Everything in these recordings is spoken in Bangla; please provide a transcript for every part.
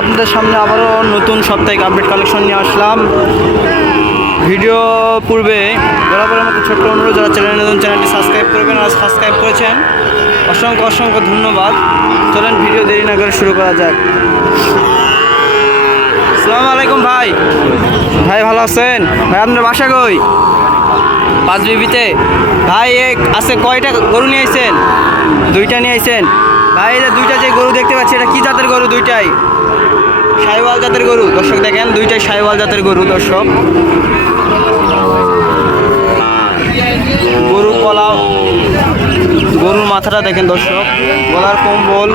আপনাদের সামনে আবারও নতুন সাপ্তাহিক আপডেট কালেকশন নিয়ে আসলাম। ভিডিও পূর্বে বরাবরের মতো ছোট্ট অনুরোধ, যারা চ্যানেল নতুন চ্যানেলটি সাবস্ক্রাইব করবেন আর সাবস্ক্রাইব করেছেন, অসংখ্য অসংখ্য ধন্যবাদ। চলেন ভিডিও দেরি না করে শুরু করা যাক। আসসালামু আলাইকুম ভাই। ভাই, ভালো আছেন? ভাই, আপনার বাসা কই? পাঁচ বিবিতে। ভাই আছে কয়টা গরু নিয়ে দুইটা নিয়ে ভাই, এই দুইটা যে গরু দেখতে পাচ্ছি, এটা কি জাতের গরু দুইটাই? সাইওয়াল জাতের গরু। দর্শক দেখেন দুইটাই সাইওয়াল জাতের গরু দর্শক। গরু কলা গরুর মাথাটা দেখেন দর্শক। গলার কম্বল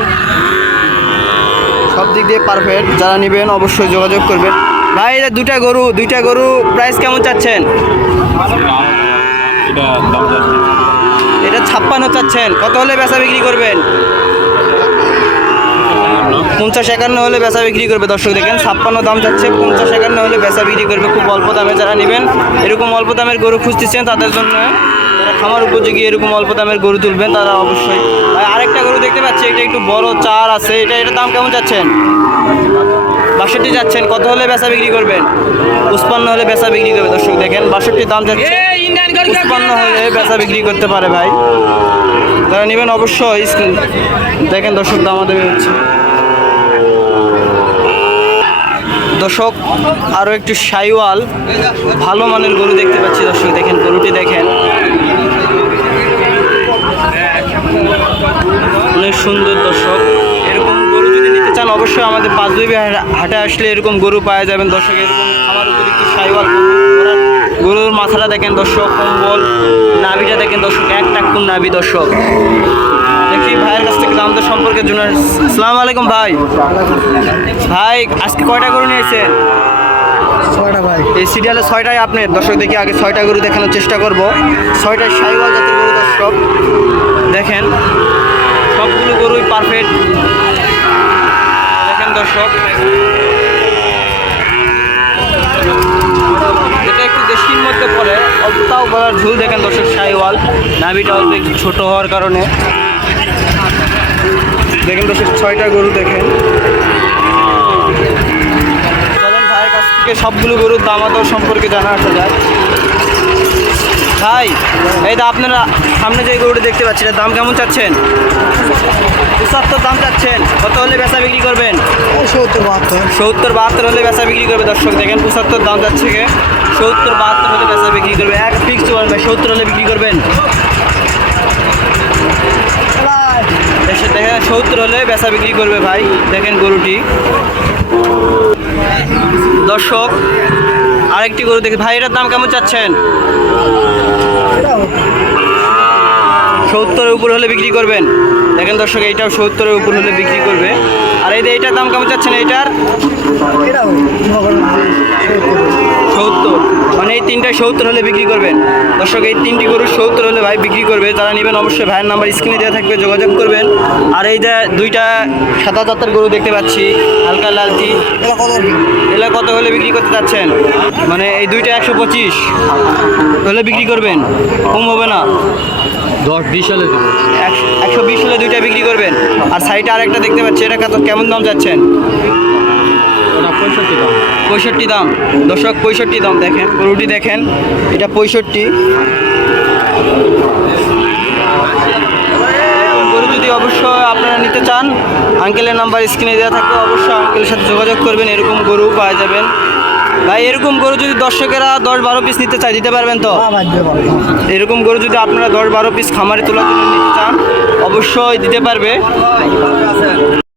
সব দিক দিয়ে পারফেক্ট যারা নেবেন অবশ্যই যোগাযোগ করবেন। ভাই এই যে দুইটা গরু দুইটা গরু প্রাইস কেমন চাচ্ছেন? এটা এটা ছাপ্পান্ন চাচ্ছেন। কত হলে বেচা বিক্রি করবেন? পঞ্চাশ একান্ন হলে বেচা বিক্রি করবে, দর্শক দেখেন, ছাপ্পান্ন দাম যাচ্ছে, পঞ্চাশ একান্ন হলে বেচা বিক্রি করবে, খুব অল্প দামে যারা নেবেন, এরকম অল্প দামের গরু খুঁজতেছেন, তাদের জন্য খামার উপযোগী, এরকম অল্প দামের গরু তুলবেন, তারা অবশ্যই। আরেকটা গরু দেখতে পাচ্ছি, এটা একটু বড় চার আছে, এটা, এটার দাম কেমন যাচ্ছেন? বাষট্টি যাচ্ছেন, কত হলে বেচা বিক্রি করবেন? পুষ্পান্ন হলে বেচা বিক্রি করবে, দর্শক দেখেন বাষট্টি দাম যাচ্ছে। পুষ্পান্ন হলে বেচা বিক্রি করতে পারে ভাই। যারা নেবেন অবশ্যই দেখেন দর্শক দাম আমাদের হচ্ছে দর্শক আরও একটু সাইওয়াল ভালো মানের গরু দেখতে পাচ্ছি দর্শক দেখেন গরুটি দেখেন। অনেক সুন্দর দর্শক। এরকম গরু যদি নিতে চান অবশ্যই আমাদের পাঁচবি হাটে আসলে এরকম গরু পাওয়া যাবেন। দর্শক এরকম খামার উপযুক্ত সাইওয়াল গরু গরুর মাথাটা দেখেন দর্শক কম্বল নাভিটা দেখেন দর্শক এক টাকুন নাভি দর্শক। দেখি ভাইয়ের কাছ থেকে দাম সম্পর্কে জন্য আসসালামু আলাইকুম ভাই। ভাই আজকে কয়টা গরু নিয়েছেন? ছয়টা ভাই। এই সিরিয়ালে ছয়টাই আপনার। দর্শক দেখি আগে ছয়টা গরু দেখানোর চেষ্টা করব। ছয়টায় সাইওয়াল জাতের গরু দর্শক দেখেন। সবগুলো গরুই পারফেক্ট দেখেন দর্শক এটা একটু দেশির মধ্যে পড়ে অতটাও গলার ঝুল দেখেন দর্শক সাইওয়াল। নাভিটা অল্প একটু ছোটো হওয়ার কারণে। দেখেন দর্শক, ছয়টা গরু দেখেন। সবগুলো গরুর দাম দর সম্পর্কে জানা আসা যায় ভাই এই তো আপনারা সামনে যে গরুটা দেখতে পাচ্ছেন দাম কেমন চাচ্ছেন? পঁচাত্তর দাম চাচ্ছেন কত হলে বেচা বিক্রি করবেন? সত্তর বাহাত্তর। সত্তর বাহাত্তর হলে বেচা বিক্রি করবে দর্শক দেখেন পঁচাত্তর দাম যাচ্ছে সত্তর বাহাত্তর হলে বেচা বিক্রি করবে এক ফিক্স করবে সত্তর হলে বিক্রি করবেন। দেখেন সত্তর হলে বেচা বিক্রি করবে ভাই দেখেন গরুটি। দর্শক আরেকটি গরু দেখি। ভাই, এটার দাম কেমন চাচ্ছেন? সত্তরের উপর হলে বিক্রি করবেন। দেখেন দর্শক, এইটাও সত্তরের উপর হলে বিক্রি করবে। আর এই যে এইটার দাম কেমন চাচ্ছেন এইটার? এই তিনটায় সত্তর হলে বিক্রি করবেন। দর্শক এই তিনটি গরু সত্তর হলে ভাই বিক্রি করবে। যারা নেবেন অবশ্যই ভাইয়ের নাম্বার স্ক্রিনে দেওয়া থাকবে যোগাযোগ করবেন। আর এই যে দুইটা সাদা জাতের গরু দেখতে পাচ্ছি হালকা লালটি এটা কত হলে বিক্রি করতে চাচ্ছেন? মানে এই দুইটা একশো পঁচিশ হলে বিক্রি করবেন। কম হবে না। দশ বিশ হলে দেবো। একশো বিশ হলে দুইটা বিক্রি করবেন। আর সাইডে আরেকটা দেখতে পাচ্ছি এটা কত কেমন দাম যাচ্ছেন পঁয়ষট্টি দাম। পঁয়ষট্টি দাম। দর্শক পঁয়ষট্টি দাম দেখেন গরুটি দেখেন এটা পঁয়ষট্টি। গরু যদি অবশ্যই আপনারা নিতে চান আঙ্কেলের নাম্বার স্ক্রিনে দেওয়া থাকবে অবশ্যই আঙ্কেলের সাথে যোগাযোগ করবেন এরকম গরু পাওয়া যাবেন। ভাই এরকম গরু যদি দর্শকেরা দশ বারো পিস নিতে চায় দিতে পারবেন তো? হ্যাঁ এরকম গরু যদি আপনারা দশ বারো পিস খামারে তোলার জন্য নিতে চান অবশ্যই দিতে পারবে।